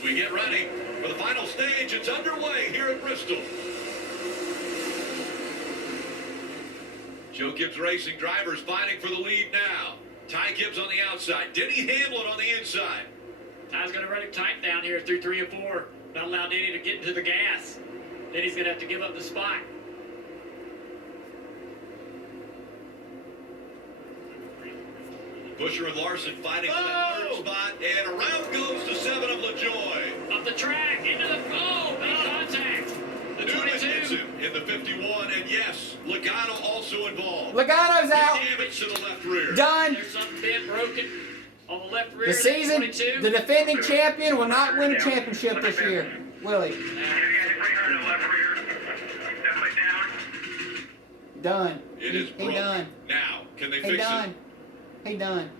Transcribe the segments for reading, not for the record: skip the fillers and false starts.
As we get ready for the final stage, it's underway here at Bristol. Joe Gibbs Racing drivers fighting for the lead now. Ty Gibbs on the outside, Denny Hamlin on the inside. Ty's going to run him tight down here through 3 and 4. Not allow Denny to get into the gas. Denny's going to have to give up the spot. Busher and Larson fighting for that third spot, and around goes the 7 of LaJoie. Up the track, into the, big contact. The 22. Hits him in the 51, and yes, Logano also involved. Logano's out. Damage to the left rear. Done. There's something bit broken on the left rear. The season, 22. the defending champion will not win a championship this year, will he? Done. It is he done. Now, can they He fix done. it? He done.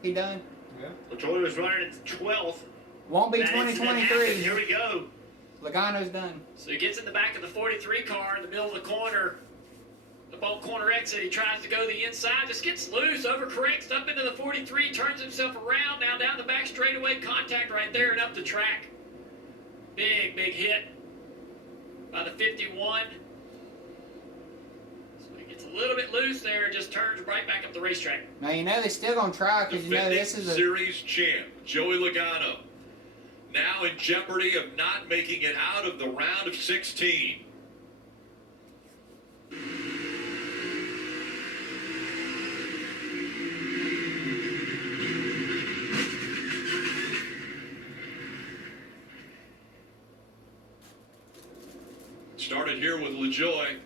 He done. Yeah. LaJoie was running at 12th. Won't be That incident 2023. happened. Here we go. Logano's done. So he gets in the back of the 43 car in the middle of the corner. The ball corner exit. He tries to go the inside. Just gets loose. Overcorrects up into the 43. Turns himself around. Now down the back straightaway. Contact right there and up the track. Big hit by the 51. So he gets a little bit loose there. Just turns right back up the racetrack. Now you know they're still gonna try because you know this is a Series champ, Joey Logano, now in jeopardy of not making it out of the round of 16. Started here with LaJoie.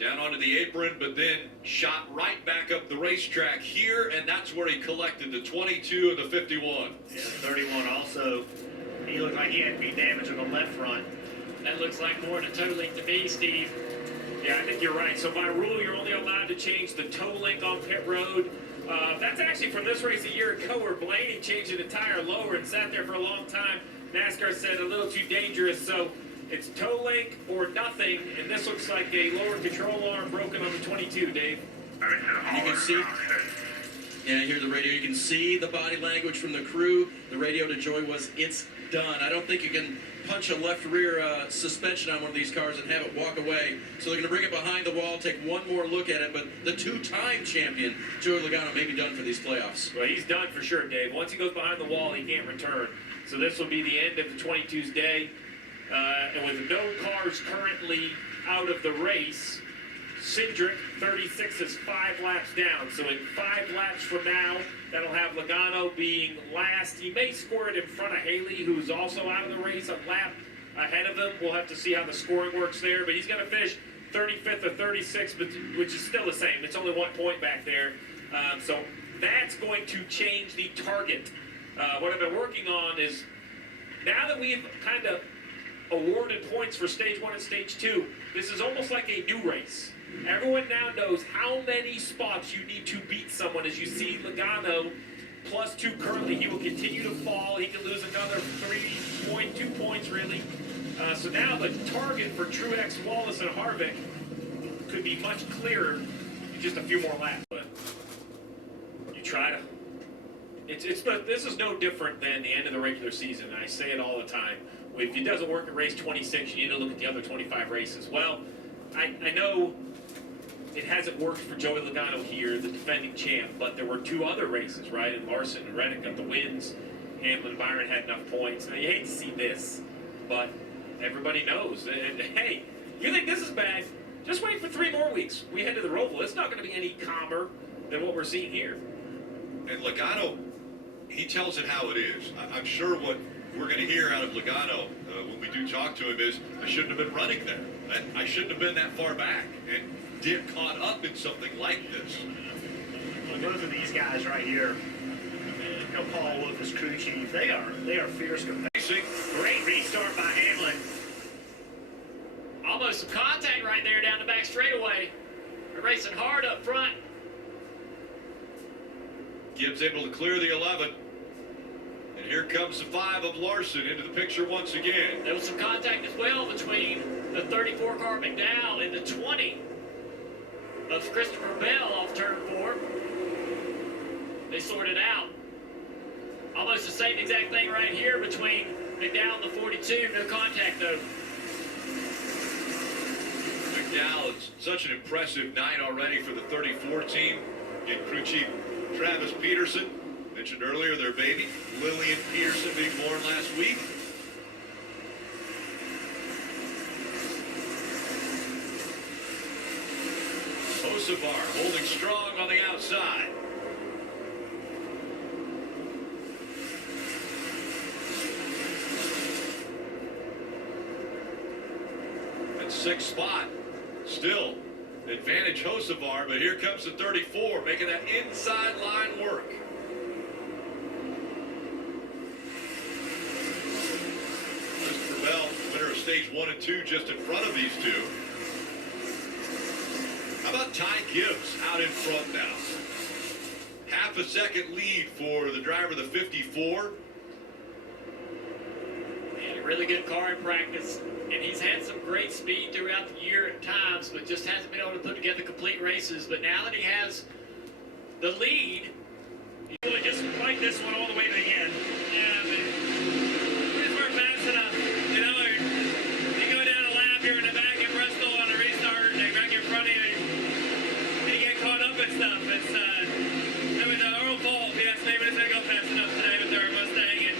Down onto the apron, but then shot right back up the racetrack here, and that's where he collected the 22 and the 51. Yeah, 31 also. He looked like he had to be damaged on the left front. That looks like more than a toe link to me, Steve. Yeah, I think you're right. So by rule, you're only allowed to change the toe link on pit road. That's actually from this race a year ago where Blaney changed an entire lower and sat there for a long time. NASCAR said a little too dangerous, so it's toe link or nothing, and this looks like a lower control arm broken on the 22, Dave. You can see, yeah, hear the radio. You can see the body language from the crew. The radio to Joy was, "It's done." I don't think you can punch a left rear suspension on one of these cars and have it walk away. So they're going to bring it behind the wall, take one more look at it. But the two-time champion, Joey Logano, may be done for these playoffs. Well, he's done for sure, Dave. Once he goes behind the wall, he can't return. So this will be the end of the 22's day. And with no cars currently out of the race, Cindric, 36, is 5 laps down. So in 5 laps from now, that'll have Logano being last. He may score it in front of Haley, who's also out of the race, a lap ahead of him. We'll have to see how the scoring works there. But he's going to finish 35th or 36th, which is still the same. It's only 1 point back there. So that's going to change the target. What I've been working on is, now that we've kind of awarded points for stage 1 and stage 2, this is almost like a new race. Everyone now knows how many spots you need to beat someone. As you see Logano +2 currently, he will continue to fall. He can lose another 2 points really. So now the target for Truex, Wallace, and Harvick could be much clearer in just a few more laps. But you try to. This is no different than the end of the regular season. I say it all the time. If it doesn't work at race 26, you need to look at the other 25 races. Well, I know it hasn't worked for Joey Logano here, the defending champ, but there were 2 other races, right? And Larson and Reddick got the wins. Hamlin and Byron had enough points. Now, you hate to see this, but everybody knows. And hey, you think this is bad? Just wait for 3 more weeks. We head to the Roval. It's not going to be any calmer than what we're seeing here. And Logano, he tells it how it is. I'm sure what we're going to hear out of Logano when we do talk to him is, I shouldn't have been running there. I shouldn't have been that far back and get caught up in something like this. Well, both of these guys right here, Paul Wolf, his crew chief, they are fierce competitors. Great restart by Hamlin. Almost some contact right there down the back straightaway. They're racing hard up front. Gibbs able to clear the 11. And here comes the 5 of Larson into the picture once again. There was some contact as well between the 34 car McDowell and the 20 of Christopher Bell off turn 4. They sorted out. Almost the same exact thing right here between McDowell and the 42. No contact, though. McDowell, it's such an impressive night already for the 34 team. Again, crew chief Travis Peterson, mentioned earlier their baby, Lillian Peterson, being born last week. Kosovar holding strong on the outside. At sixth spot, still advantage Kosovar, but here comes the 34, making that inside line work. Christopher Bell, winner of stage 1 and 2, just in front of these two. How about Ty Gibbs out in front now? Half a second lead for the driver of the 54. And a really good car in practice. And he's had some great speed throughout the year at times, but just hasn't been able to put together complete races. But now that he has the lead, He would just fight this one all the way to the end. Yeah, but we just weren't fast enough. You know, you go down a lap here in the back in Bristol on a restart, and they wreck in front of you, and you get caught up in stuff. It's, it was our own fault. Yes, maybe we didn't go fast enough today with our Mustang, and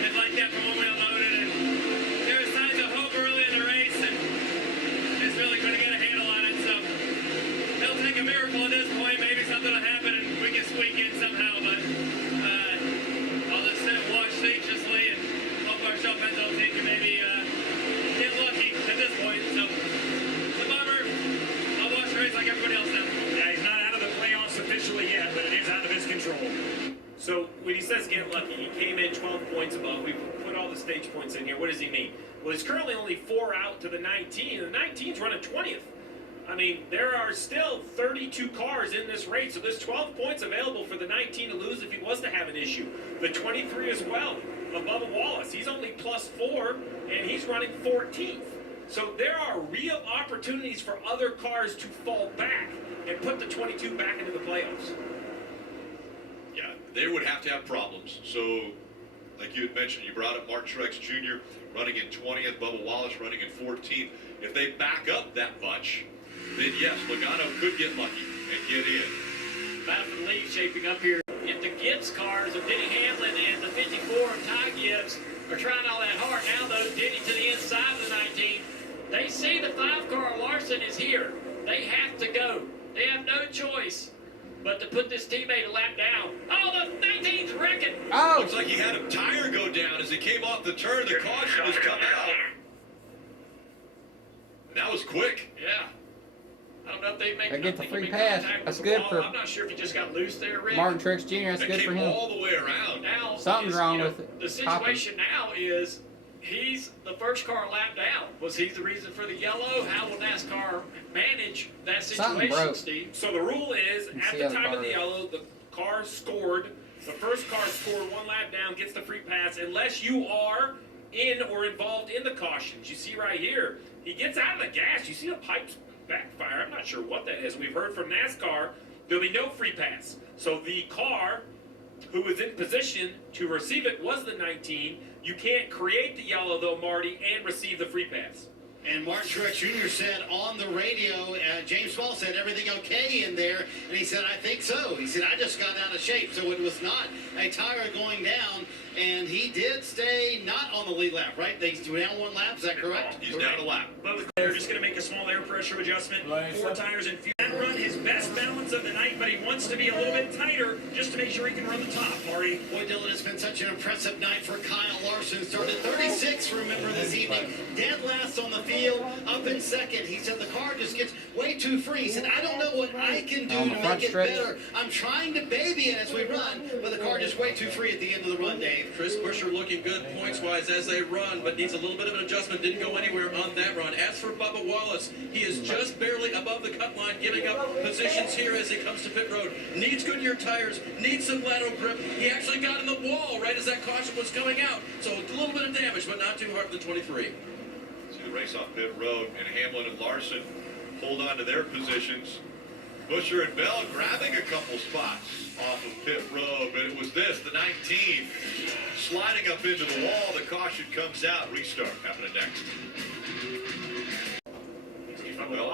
it's like that from when we unloaded. And there was signs of hope early in the race, and just really couldn't get a handle on it. So they'll take a miracle at this point. Maybe something will happen, and we can squeak in somehow. But I'll just sit and watch anxiously and hope our show pencil team can maybe get lucky at this point. So it's a bummer. I'll watch the race like everybody else does. Yeah, he's not out of the playoffs officially yet, but it is out of his control. So when he says get lucky, he came in 12 points above. We put all the stage points in here. What does he mean? Well, he's currently only 4 out to the 19, and the 19's running 20th. I mean, there are still 32 cars in this race, so there's 12 points available for the 19 to lose if he was to have an issue. The 23 as well, above Wallace. He's only +4, and he's running 14th. So there are real opportunities for other cars to fall back and put the 22 back into the playoffs. Yeah, they would have to have problems. So, like you had mentioned, you brought up Mark Truex Jr. running in 20th, Bubba Wallace running in 14th. If they back up that much, then yes, Logano could get lucky and get in. battle for the lead shaping up here. If the Gibbs cars of Denny Hamlin and the 54 and Ty Gibbs are trying all that hard, now though, Denny to the inside of the 19, they see the 5-car Larson is here. They have to go. They have no choice but to put this teammate a lap down. Oh, the 19's wrecking. Oh! Looks like he had a tire go down as he came off the turn. The caution has come out. And that was quick. Yeah. I don't know if they make. They get the I think free he made pass. contact with That's the good wall. for I'm not sure if he just got loose there, Rick. Martin Truex Jr. That's That good for came him. all the way around. Now Something's is, wrong you know, with it. The situation now is he's the first car lap down. Was he the reason for the yellow? How will NASCAR manage that Something situation, broke. Steve? So the rule is, You at see the how the time of car the is. yellow, the car scored. The first car scored 1 lap down, gets the free pass, unless you are in or involved in the cautions. You see right here, he gets out of the gas. You see the pipes backfire. I'm not sure what that is. We've heard from NASCAR, there'll be no free pass. So the car who was in position to receive it was the 19. You can't create the yellow, though, Marty, and receive the free pass. And Martin Truex Jr. said on the radio, James Paul said, everything okay in there? And he said, I think so. He said, I just got out of shape. So it was not a tire going down. And he did stay not on the lead lap, right? They were down 1 lap. Is that correct? He's down a lap. But they're just going to make a small air pressure adjustment. 4 tires and fuel. That run his best balance of the night, but he wants to be a little bit tighter just to make sure he can run the top, Marty. Boy, Dylan, it's been such an impressive night for Kyle Larson. Started 36, remember, this evening. Dead last on the field, up in second. He said the car just gets way too free. He said, I don't know what I can do On to the make front it stretch. better. I'm trying to baby it as we run, but the car just way too free at the end of the run, Dave. Chris Buescher looking good points-wise as they run, but needs a little bit of an adjustment. Didn't go anywhere on that run. As for Bubba Wallace, he is just barely above the cut line, giving up positions here as he comes to pit road. Needs Goodyear tires, needs some lateral grip. He actually got in the wall right as that caution was coming out. So a little bit of damage, but not too hard for the 23. See the race off pit road, and Hamlin and Larson hold on to their positions. Busher and Bell grabbing a couple spots off of pit road, but it was this, the 19 sliding up into the wall. The caution comes out. Restart happening next. Well,